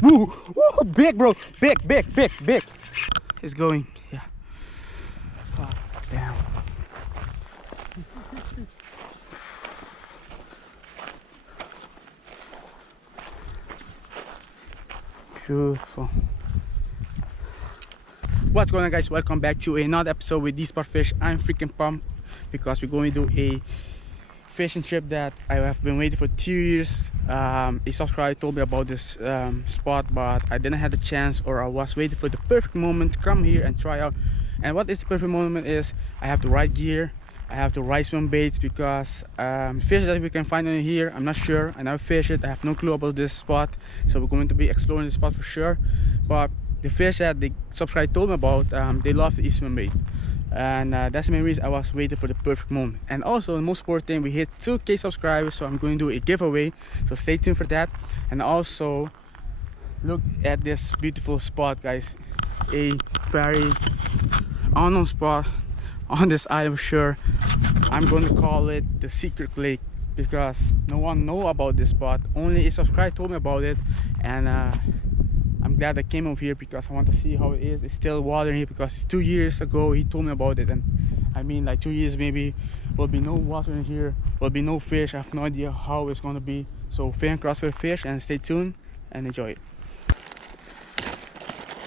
Woo! Woo! Big, bro. Big, big, big, big. It's going. Yeah. Oh, damn. Beautiful. What's going on, guys? Welcome back to another episode with these fish. I'm freaking pumped because we're going to do a fishing trip that I have been waiting for 2 years. A subscriber told me about this spot, but I didn't have the chance, or I was waiting for the perfect moment to come here and try out. And what is the perfect moment is I have the right gear, I have the right swim baits, because fish that we can find in here, I'm not sure. I never fished it, I have no clue about this spot, so we're going to be exploring this spot for sure. But the fish that the subscriber told me about, they love the swim bait, and that's the main reason I was waiting for the perfect moment. And also, the most important thing, we hit 2K subscribers, so I'm going to do a giveaway, so stay tuned for that. And also look at this beautiful spot, guys. A very unknown spot on this island for sure. I'm going to call it the secret lake because no one know about this spot. Only a subscriber told me about it, and I'm glad I came over here because I want to see how it is. It's still water here because it's 2 years ago he told me about it, and I mean, like 2 years maybe will be no water in here, will be no fish. I have no idea how it's gonna be. So fingers crossed for the fish, and stay tuned and enjoy it.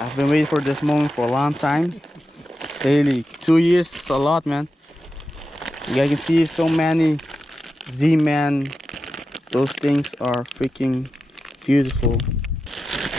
I've been waiting for this moment for a long time. Daily 2 years is a lot, man. You guys can see so many Z-Man. Those things are freaking beautiful.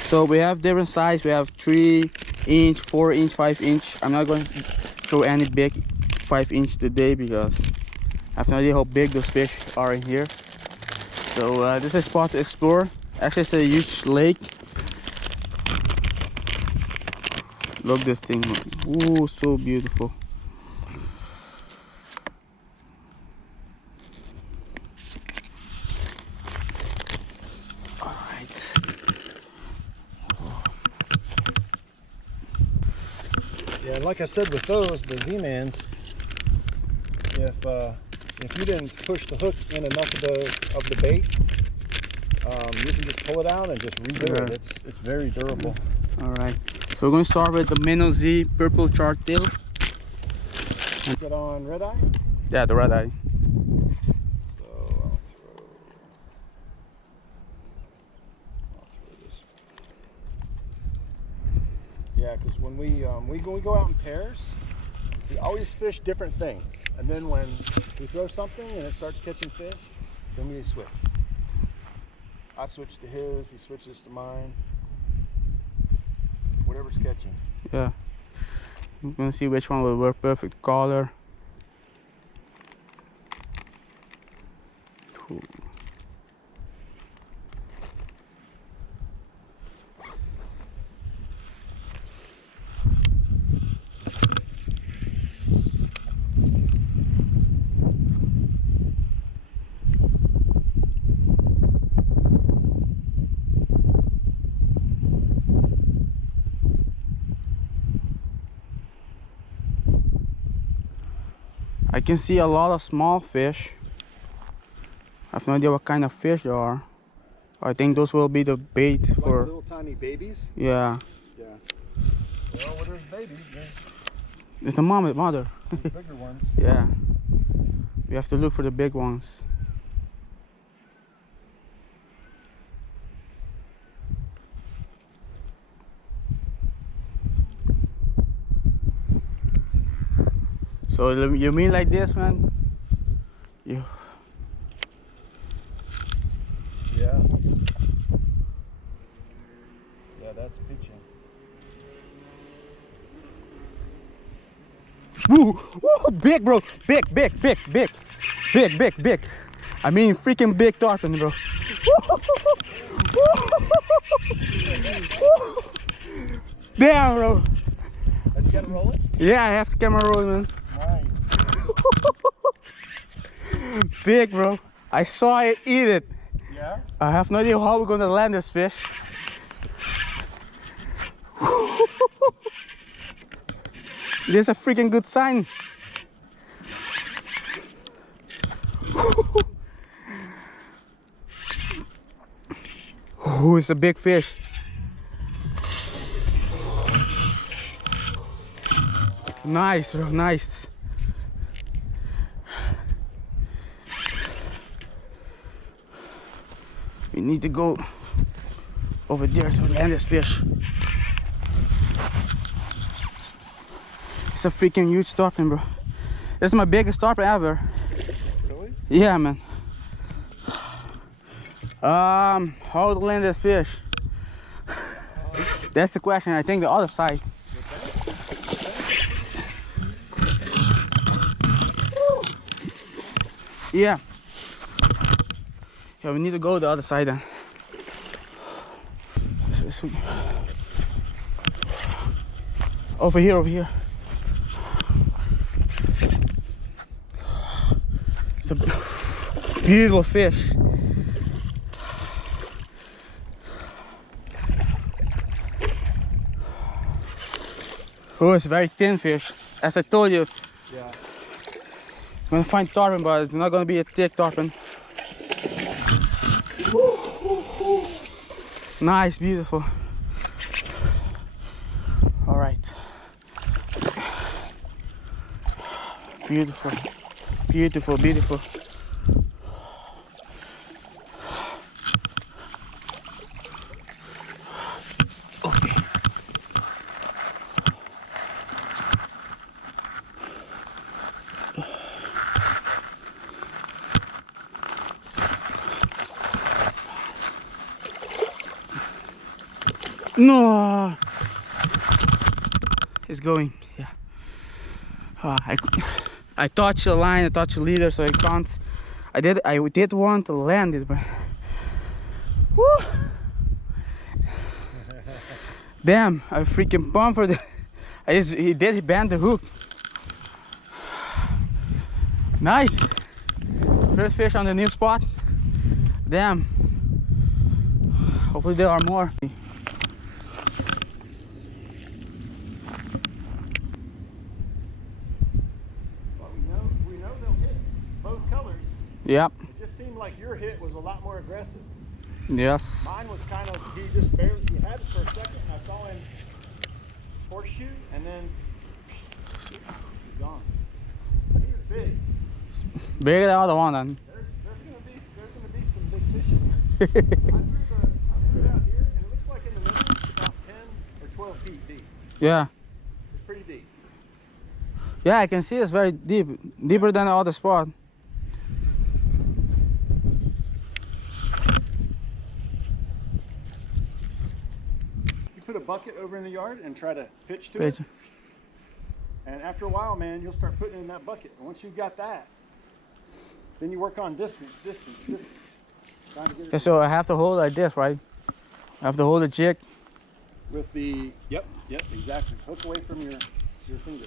So we have different size. We have 3-inch, 4-inch, 5-inch. I'm not going to show any big 5-inch today because I have no idea how big those fish are in here. So this is a spot to explore. Actually, it's a huge lake. Look at this thing. Ooh, so beautiful. Yeah, like I said with those, the Z-Mans, if you didn't push the hook in enough of the bait, you can just pull it out and just redo it. It's very durable. All right, so we're going to start with the Minnow Z purple chartail. Get on red eye? Yeah, the red eye. So I'll throw this. Yeah, because when we go out in pairs, we always fish different things. And then when we throw something and it starts catching fish, then we switch. I switch to his, he switches to mine. Whatever's catching. Yeah. We're gonna see which one will work perfect color. Ooh. I can see a lot of small fish. I have no idea what kind of fish they are. I think those will be the bait like for little tiny babies. Yeah. Yeah. Well, when there's babies, It's the mother. there's bigger ones. Yeah. We have to look for the big ones. So you mean like this, man? You. Yeah. Yeah, that's pitching. Woo! Woo! Big, bro! Big, big, big, big, big, big, big. I mean, freaking big tarpon, bro. Damn, bro. Have you got to roll it? Yeah, I have the camera rolling, man. Nice. Big, bro. I saw it eat it. Yeah? I have no idea how we're gonna land this fish. This is a freaking good sign. Oh, it's a big fish. Nice, bro, nice. We need to go over there to land this fish. It's a freaking huge tarpon, bro. This is my biggest tarpon ever. Really? Yeah, man. How to land this fish? That's the question. I think the other side. Yeah. Yeah, we need to go the other side then. Over here, over here. It's a beautiful fish. Oh, it's a very thin fish. As I told you, Yeah. I'm gonna find tarpon, but it's not gonna be a thick tarpon. Nice, beautiful. All right. Beautiful, beautiful, beautiful. Okay. No, it's going. Yeah. I touched the line, I touched the leader, so I can't. I did want to land it, but woo! Damn! I freaking pumped for the. He bend the hook. Nice. First fish on the new spot. Damn. Hopefully there are more. Yep. It just seemed like your hit was a lot more aggressive. Yes. Mine was kind of, he just barely, he had it for a second, and I saw him horseshoe, and then he's gone. But he was big. Bigger than the other one then. There's gonna be some big fish in there. I threw it out here, and it looks like in the middle it's about 10 or 12 feet deep. Yeah. It's pretty deep. Yeah, I can see it's very deep. Deeper than the other spot. Put a bucket over in the yard and try to pitch to it. And after a while, man, you'll start putting it in that bucket. And once you've got that, then you work on distance. Yeah, so I have to hold like this, right? I have to hold the jig. With the, yep, exactly. Hook away from your finger.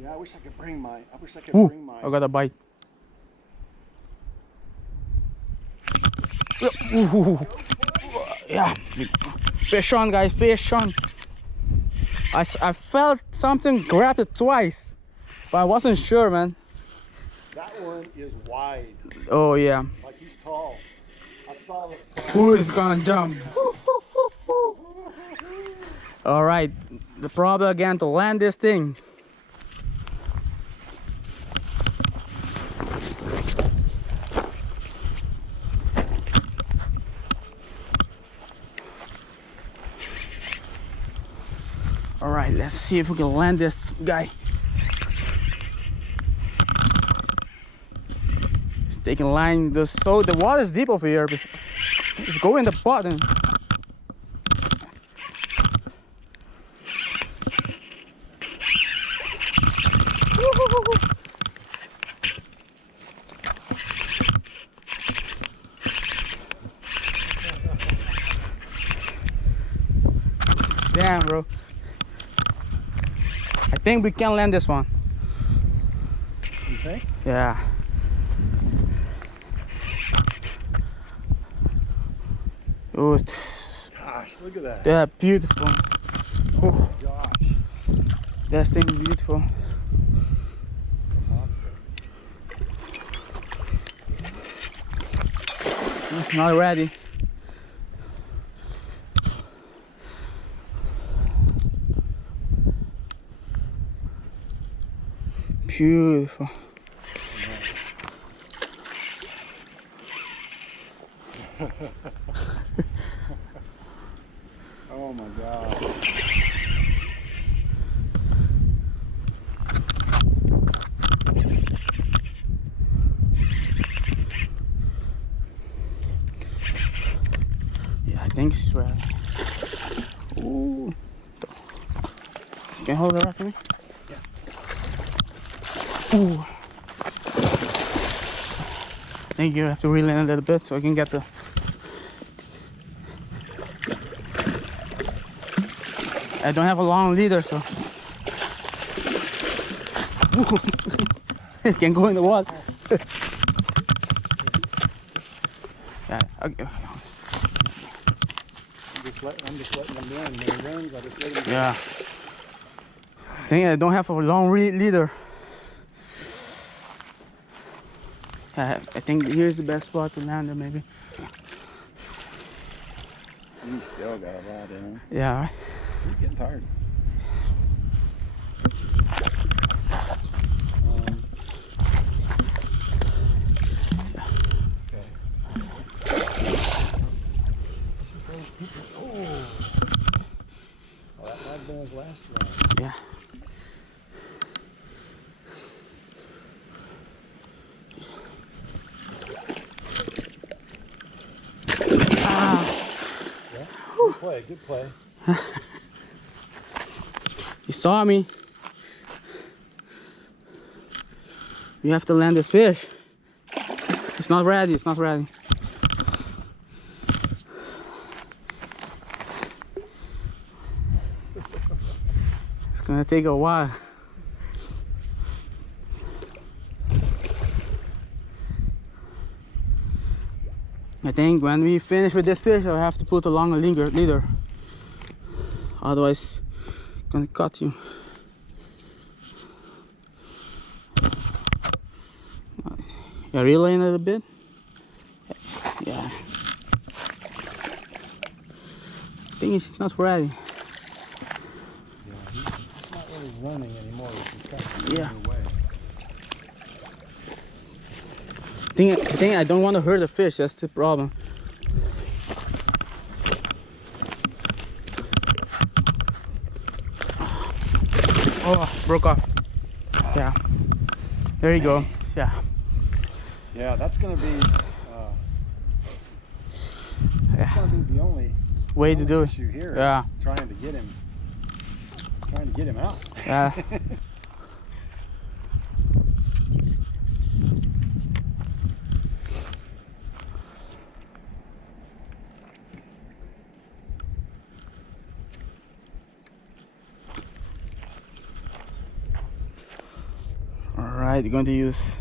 Yeah, I wish I could bring my, Ooh, I got a bite. Ooh. Yeah, fish on, guys, fish on. I felt something grab it twice, but I wasn't sure, man. That one is wide. Oh yeah. Like he's tall. I saw it. Who is gonna jump? All right, the problem again to land this thing. All right, let's see if we can land this guy. It's taking line. So the water is deep over here. It's going the bottom. Damn, bro. I think we can land this one. You think? Yeah. Oh, gosh, look at that. Yeah, beautiful. Oh, Gosh. that thing is beautiful. It's not ready. Beautiful. Oh my God. Yeah, I think it's right. Ooh. Can you hold it right for me? Yeah. Ooh. I think you have to reel in a little bit so I can get the. I don't have a long leader, so it can go in the water. Yeah, okay. I'm just letting them run. When it runs, I just let them go. Yeah. I think I don't have a long leader. Yeah, I think here's the best spot to land it, maybe. You still got a lot in him. Yeah. Right. He's getting tired. His last round. Yeah. Yeah. Good play, good play. You saw me. You have to land this fish. It's not ready, it's not ready. It's gonna take a while. I think when we finish with this fish, I'll have to put a longer leader. Otherwise, it's gonna cut you. Yeah, reel in a little bit. Yeah. I think it's not ready. Yeah, he's not really running anymore. He's kind of Yeah. moving away. I think I don't want to hurt the fish. That's the problem. Oh, broke off. Yeah. There you go. Yeah. Yeah, that's gonna be. That's gonna be the only way to do it. Issue here. Yeah. Is trying to get him out. Yeah. Alright, you're going to use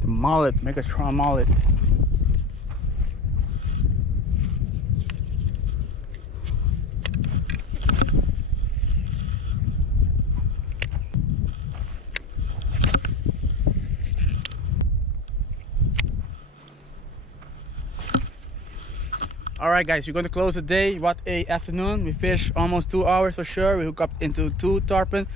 the mullet, Megatron mullet. Alright guys, we're going to close the day. What a afternoon. We fished almost 2 hours for sure. We hooked up into 2 tarpon.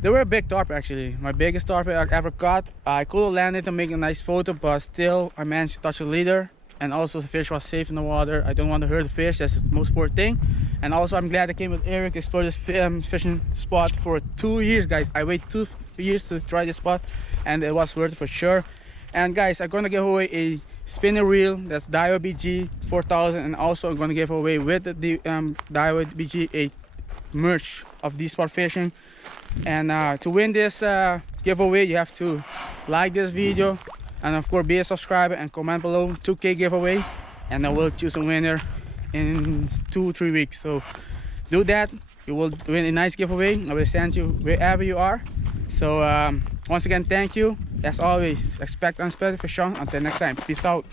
They were a big tarpon actually, my biggest tarpon I ever caught. I could have landed to make a nice photo, but still I managed to touch the leader. And also the fish was safe in the water. I don't want to hurt the fish, that's the most important thing. And also I'm glad I came with Eric to explore this fishing spot for 2 years guys. I waited 2 years to try this spot and it was worth it for sure. And guys, I'm gonna give away a spinner reel, that's Daiwa BG 4000, and also I'm gonna give away with the Daiwa BG a merch of Deep Spot Fishing. And to win this giveaway, you have to like this video and of course be a subscriber and comment below. 2K giveaway, and I will choose a winner in 2-3 weeks. So do that, you will win a nice giveaway. I will send you wherever you are. So once again, thank you. As always, expect unexpected fish on. Until next time, peace out.